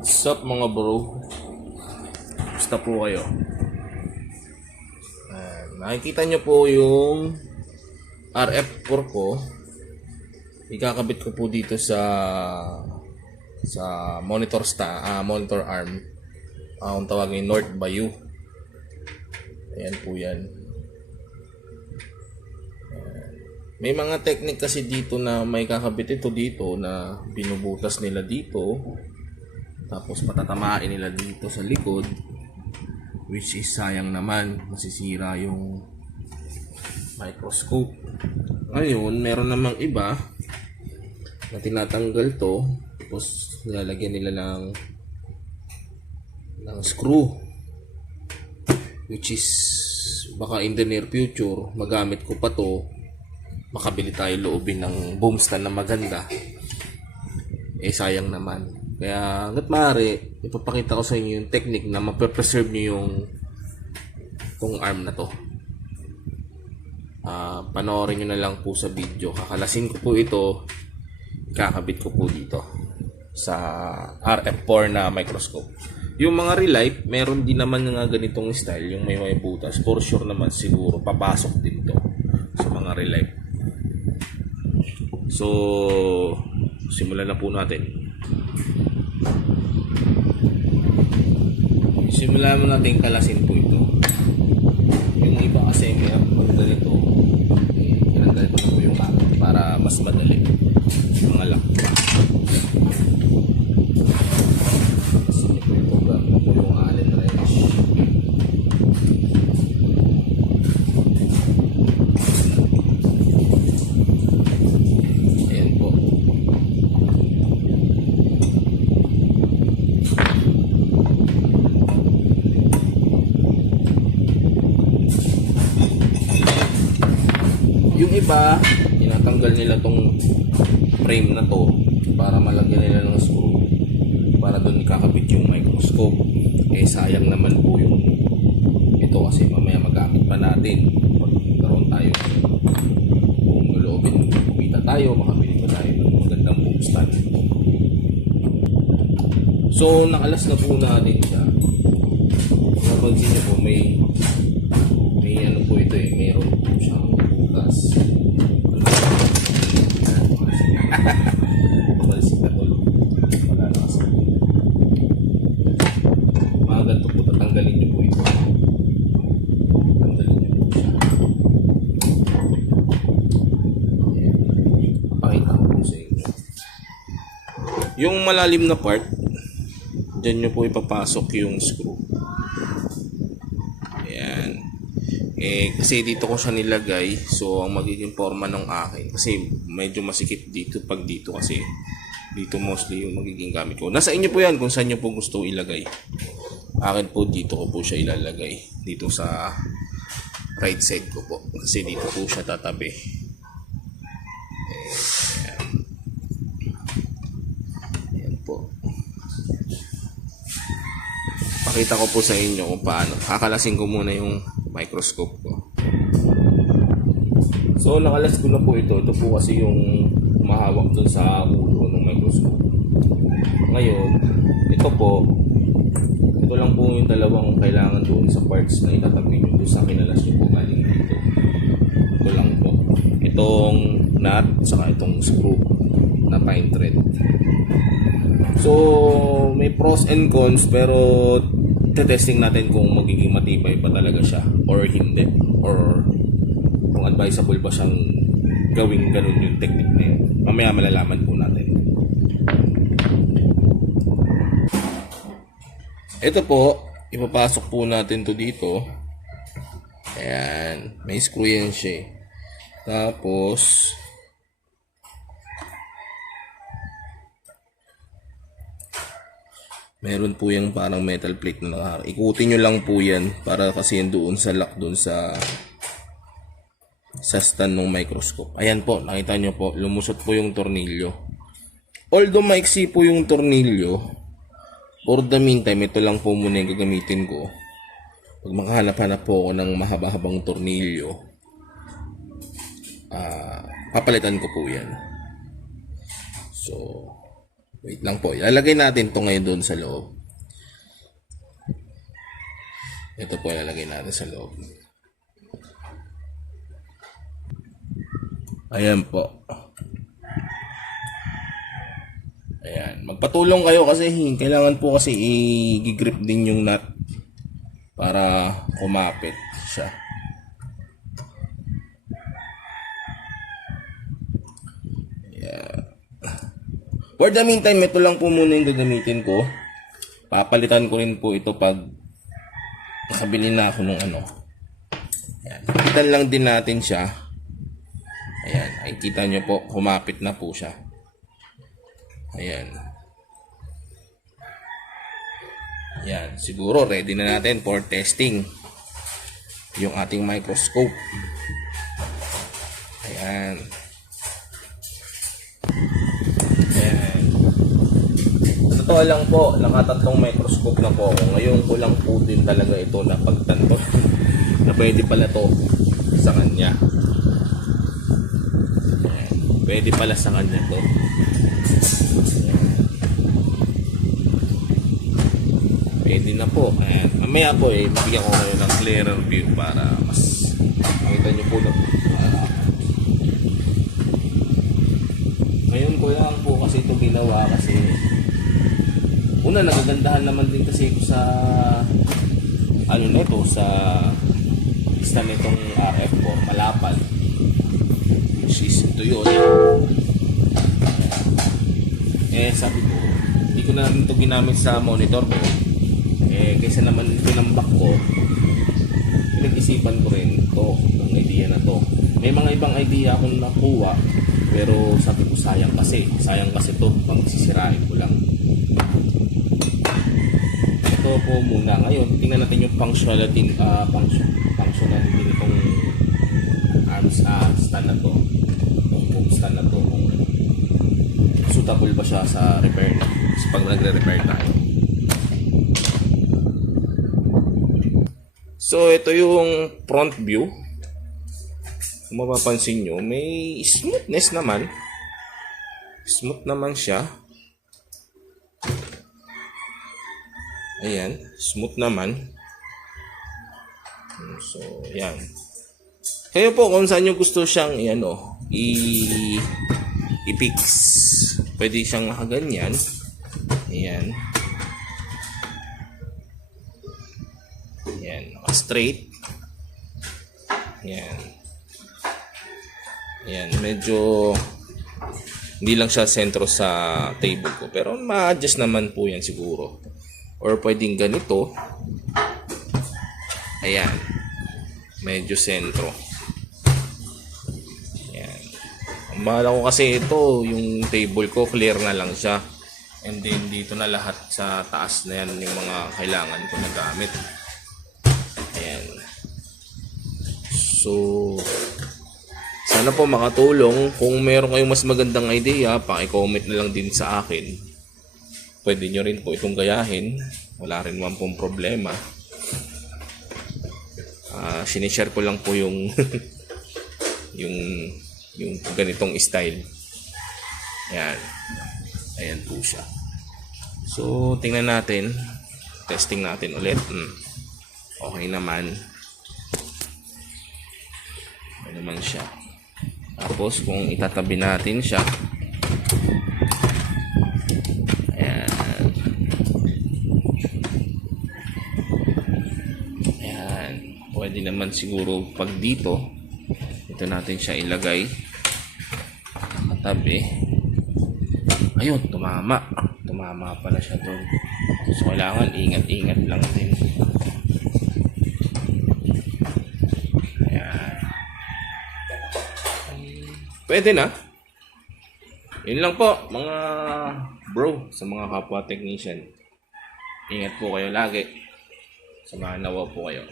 What's up mga bro? Basta po kayo. Nakikita nyo po yung RF4 ko. Ikakabit ko po dito sa monitor arm. Ang tawagin North Bayou. Ayan po yan. May mga technique kasi dito na may kakabit ito dito na binubutas nila dito. Tapos patatamain nila dito sa likod, which is sayang naman, masisira yung microscope. Ngayon, meron namang iba na tinatanggal to, tapos nilalagyan nila ng screw, which is baka in the near future magamit ko pa to, makabili tayo loobin ng boom stand na maganda. Sayang naman. Kaya hanggat maaari, ipapakita ko sa inyo yung technique na mapreserve nyo yung arm na to. Panoorin nyo na lang po sa video. Kakalasin ko po ito, kakabit ko po dito sa RF4 na microscope. Yung mga relight, meron din naman nga ganitong style, yung may butas. For sure naman siguro, papasok din to sa mga relight. So, simulan na po natin. Simulan mo natin kalasin po ito. Yung iba kasi may pag ganito, ganito na po yung kapit para mas madali mga lock. Kasi nyo po ito gamit po yung Allen wrench. Ayan po. Yung iba, tinatanggal nila tong frame na to para malagyan nila ng screw para doon ikakabit yung microscope. Sayang naman po yung ito kasi mamaya magamit pa natin. Magkaroon tayo kung loobin, kumita tayo, makabili pa tayo ng magandang boom stand. So, nakalas na po natin siya. Napansin nyo po, may ano po ito mayroon po siyang butas. Balsik na tol. Wala na kasi. Mga ganito po, tatanggalin nyo po ito. Tatanggalin nyo po siya. Pakita ko po sa inyo. Yung malalim na part, dyan nyo po ipapasok yung screw. Ayan. Kasi dito ko siya nilagay, so ang magiging forma ng akin kasi medyo masikip dito pag dito kasi dito mostly yung magiging gamit ko. Nasa inyo po yan kung saan nyo po gusto ilagay. Akin po dito ko po siya ilalagay, dito sa right side ko po kasi dito po siya tatabi. Ayan. Ayan po. Pakita ko po sa inyo kung paano. Kakalasin ko muna yung microscope ko. So, nakalas ko na po ito. Ito po kasi yung mahawak dun sa ulo ng microscope. Ngayon, ito po, ito lang po yung dalawang kailangan doon sa parts na itatabi nyo. Doon sa kinalas nyo po galing dito. Ito lang po. Itong nut, saka itong screw na pine thread. So, may pros and cons, pero testing natin kung magiging matibay pa talaga siya or hindi, or kung advisable ba siyang gawing ganun yung technique na yun. Mamaya malalaman po natin. Ito po, ipapasok po natin to dito. Ayan, may screw yan siya. Tapos meron po yung parang metal plate na nakaharap. Ikutin nyo lang po yan para kasi yan doon sa lock doon sa stand ng microscope. Ayan po, nakita nyo po, lumusot po yung tornilyo. Although maiksi po yung tornilyo, for the meantime, ito lang po muna yung gagamitin ko. Pag makahanap-hanap po ako ng mahaba-habang tornilyo, papalitan ko po yan. So, Wait lang po. Ilalagay natin to ngayon doon sa loob. Ito po ilalagay natin sa loob. Ayan po. Ayan. Magpatulong kayo kasi kailangan po kasi i-grip din yung nut para kumapit siya. Ayan. For the meantime, ito lang po muna yung gagamitin ko. Papalitan ko rin po ito pag nakabili na ako ng ano. Ayan. Kitan lang din natin siya. Ayan. Ay, kita nyo po, kumapit na po siya. Ayan. Ayan. Siguro, ready na natin for testing yung ating microscope. Ayan. Ayan. Totoo lang po, nakatatlong microscope na po ako. Ngayon ko lang po din talaga ito napagtanto na pwede pala to sa kanya. Ayan. Pwede pala sa kanya to. Pwede na po. Ayan. Mamaya po bibigyan ko kayo ng clearer view para mas makita nyo po na. Ngayon ko lang po kasi ito ginawa kasi una nagagandahan naman din kasi ko sa ano nito sa stand nitong RF4 malapad, which is ito yun. Sabi ko hindi ko na namin ito ginamit sa monitor ko kaysa naman pinambak ko, pinag-isipan ko rin ito, ang idea na to. May mga ibang idea akong nakuha pero sabi ko sayang kasi to pang sisirain ko lang. Ito po muna. Ngayon tingnan natin yung functionality nitong arms stand na to, itong boom stand na to, kung suitable ba siya sa repair sa pag nagre-repair tayo. So, ito yung front view. Kung mapapansin nyo, may smoothness naman. Smooth naman siya. Ayan, smooth naman. So, ayan. Kayo po, kung saan nyo gusto siyang i-fix. Pwede siyang nakaganyan. Ayan. Ayan, naka-straight. Ayan. Ayan, medyo hindi lang siya sentro sa table ko. Pero ma-adjust naman po yan siguro. Or pwedeng ganito. Ayan. Medyo sentro. Ayan. Ang bahala ko kasi ito, yung table ko, clear na lang siya. And then dito na lahat sa taas na yan yung mga kailangan ko na gamit. Ayan. So, sana po makatulong. Kung meron kayong mas magandang idea, paki-comment na lang din sa akin. Pwede nyo rin po itong gayahin. Wala rin naman pong problema. Sinishare ko lang po yung yung ganitong style. Ayan. Ayan po siya. So, tingnan natin. Testing natin ulit. Okay naman. Okay naman siya. Tapos, kung itatabi natin siya. Ayan. Ayan. Pwede naman siguro pag dito, ito natin siya ilagay. Nakatabi. Ayun, tumama. Tumama pala siya doon. So, kailangan ingat-ingat lang din. Ayan. Pwede na. Yun lang po, mga bro, sa mga kapwa technician. Ingat po kayo lagi. Samahan nawa po kayo.